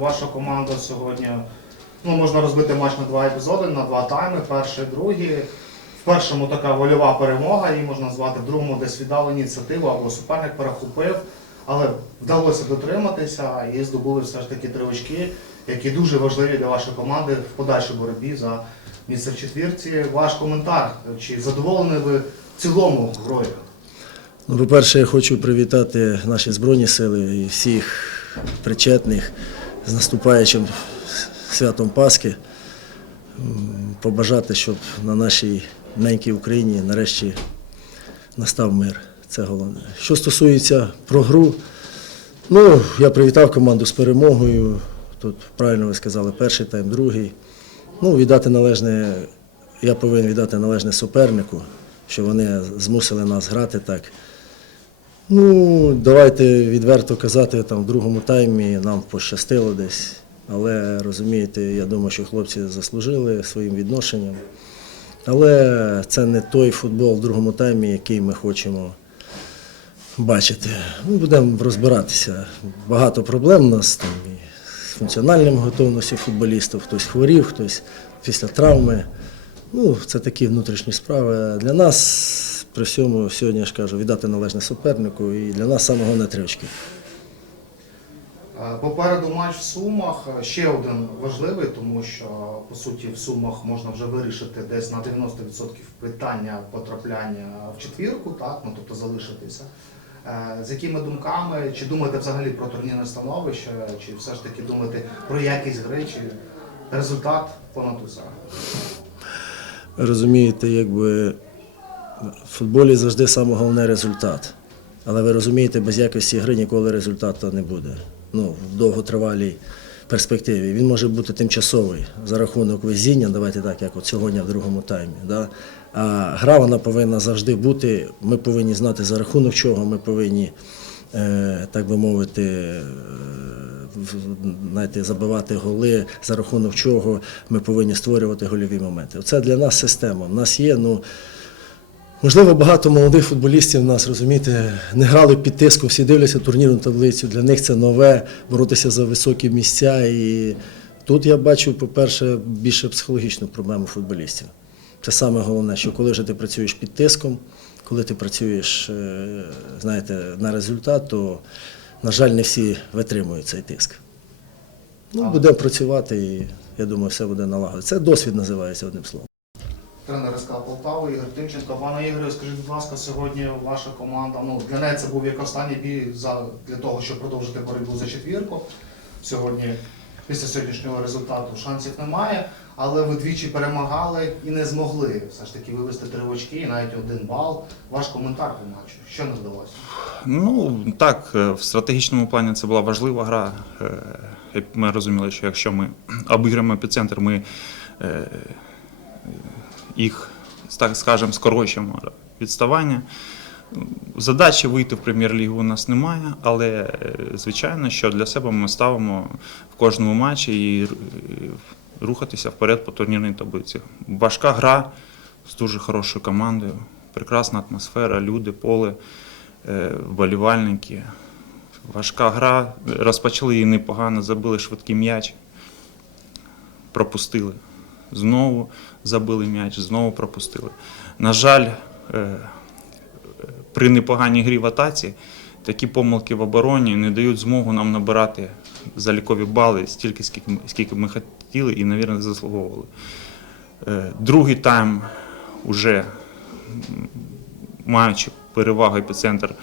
Ваша команда сьогодні ну, можна розбити матч на два епізоди, на два тайми, перший, другий. В першому така вольова перемога, її можна назвати, в другому десь віддали ініціативу або суперник перехопив, але вдалося дотриматися і здобули все ж таки три очки, які дуже важливі для вашої команди в подальшій боротьбі за місце в четвірці. Ваш коментар, чи задоволені ви в цілому грою? Ну, по-перше, я хочу привітати наші Збройні сили і всіх причетних з наступаючим святом Пасхи. Побажати, щоб на нашій ненькій Україні нарешті настав мир. Це головне. Що стосується про гру, ну, я привітав команду з перемогою. Тут правильно ви сказали, перший тайм, другий. Ну, віддати належне, я повинен віддати належне супернику, що вони змусили нас грати так. Ну, давайте відверто казати, там в другому таймі нам пощастило десь. Але розумієте, я думаю, що хлопці заслужили своїм відношенням. Але це не той футбол в другому таймі, який ми хочемо бачити. Ну, будемо розбиратися. Багато проблем у нас там і з функціональним готовністю футболістів. Хтось хворів, хтось після травми. Ну, це такі внутрішні справи. Для нас при всьому сьогодні я ж кажу, віддати належне супернику, і для нас саме головне три очки. Е, Попереду матч в Сумах е, ще один важливий, тому що по суті в Сумах можна вже вирішити десь на 90% питання потрапляння в четвірку, так ну тобто залишитися. Е, З якими думками, чи думаєте взагалі про турнірне становище, чи все ж таки думаєте про якість гри, чи результат понад усе? Розумієте, якби в футболі завжди саме головне результат. Але ви розумієте, без якості гри ніколи результату не буде. Ну, в довготривалій перспективі. Він може бути тимчасовий за рахунок везіння, давайте так, як от сьогодні в другому таймі. Да? А гра вона повинна завжди бути. Ми повинні знати за рахунок чого, ми повинні, е, так би мовити, е, знаєте, забивати голи, за рахунок чого ми повинні створювати гольові моменти. Це для нас система. У нас є, ну. Можливо, багато молодих футболістів в нас, розумієте, не грали під тиском, всі дивляться турнірну таблицю. Для них це нове, боротися за високі місця. І тут я бачу, по-перше, більше психологічну проблему футболістів. Це саме головне, що коли вже ти працюєш під тиском, коли ти працюєш, е, знаєте, на результат, то, на жаль, не всі витримують цей тиск. Ну, будемо працювати і я думаю, все буде налагодити. Це досвід називається одним словом. Тренер СК Полтави Ігор Тимченко. Пане Ігорю, скажіть, будь ласка, сьогодні ваша команда, ну для неї це був як останній бій за, для того, щоб продовжити боротьбу за четвірку. Сьогодні, після сьогоднішнього результату, шансів немає, але ви двічі перемагали і не змогли все ж таки вивести три очки і навіть один бал. Ваш коментар по матчу. Що не вдалося? Ну так, е, в стратегічному плані це була важлива гра. Е, Ми розуміли, що якщо ми обіграємо епіцентр, ми е, їх, так скажемо, скорочуємо відставання. Задачі вийти в прем'єр-лігу у нас немає, але е, звичайно, що для себе ми ставимо в кожному матчі і е, рухатися вперед по турнірній таблиці. Важка гра з дуже хорошою командою, прекрасна атмосфера, люди, поле, е, вболівальники. Важка гра. Розпочали її непогано, забили швидкий м'яч, пропустили. Знову забили м'яч, знову пропустили. На жаль, е, при непоганій грі в атаці такі помилки в обороні не дають змогу нам набирати залікові бали стільки, скільки ми- хотіли і, мабуть, заслуговували. Е, Другий тайм уже маючи перевагу епіцентр,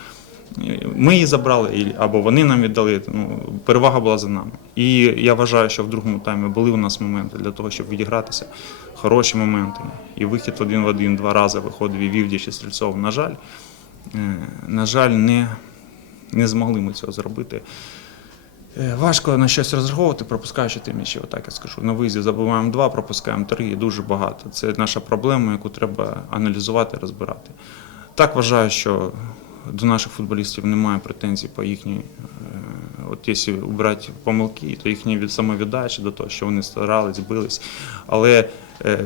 ми її забрали або вони нам віддали. Ну, перевага була за нами. І я вважаю, що в другому таймі були у нас моменти для того, щоб відігратися. Хороші моменти. І вихід один в один два рази виходив і Вівдіч і Стрільцов. На жаль, е, на жаль, не, не змогли ми цього зробити. Е, Важко на щось розраховувати, пропускаючи ті м'ячі, отак я скажу. На виїзді забуваємо два, пропускаємо три і дуже багато. Це наша проблема, яку треба аналізувати, розбирати. Так вважаю, що до наших футболістів немає претензій по їхній. е, От якщо убрати помилки, то їхні від самовіддачі до того, що вони старались, бились. Але е,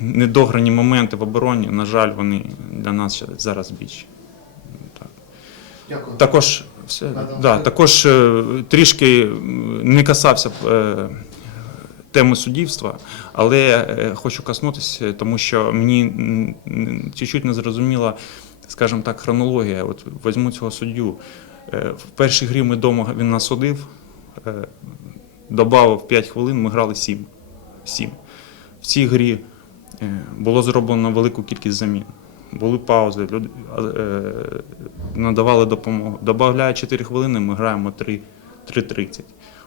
недограні моменти в обороні, на жаль, вони для нас зараз більші. Так. Також все. Да, також е, трішки не касався теми суддівства, але хочу коснутися, тому що мені чуть-чуть не зрозуміла, скажімо так, хронологія. От візьму цього суддю. Е, В першій грі ми вдома він нас судив, е, добавив 5 хвилин, ми грали 7. 7. В цій грі е, було зроблено велику кількість замін. Були паузи, люди надавали допомогу. Добавляє 4 хвилини, ми граємо 3, 3.30.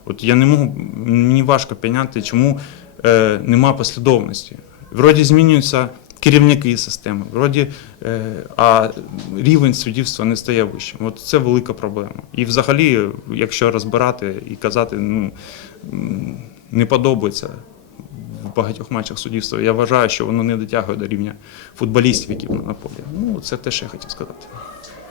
От я не можу, мені важко поняти, чому е, нема послідовності. Вроді змінюються керівники системи, вроді, е, а рівень суддівства не стає вищим. От це велика проблема. І взагалі, якщо розбирати і казати, ну не подобається в багатьох матчах суддівства, я вважаю, що воно не дотягує до рівня футболістів, які на полі. Ну, це те, що я хотів сказати.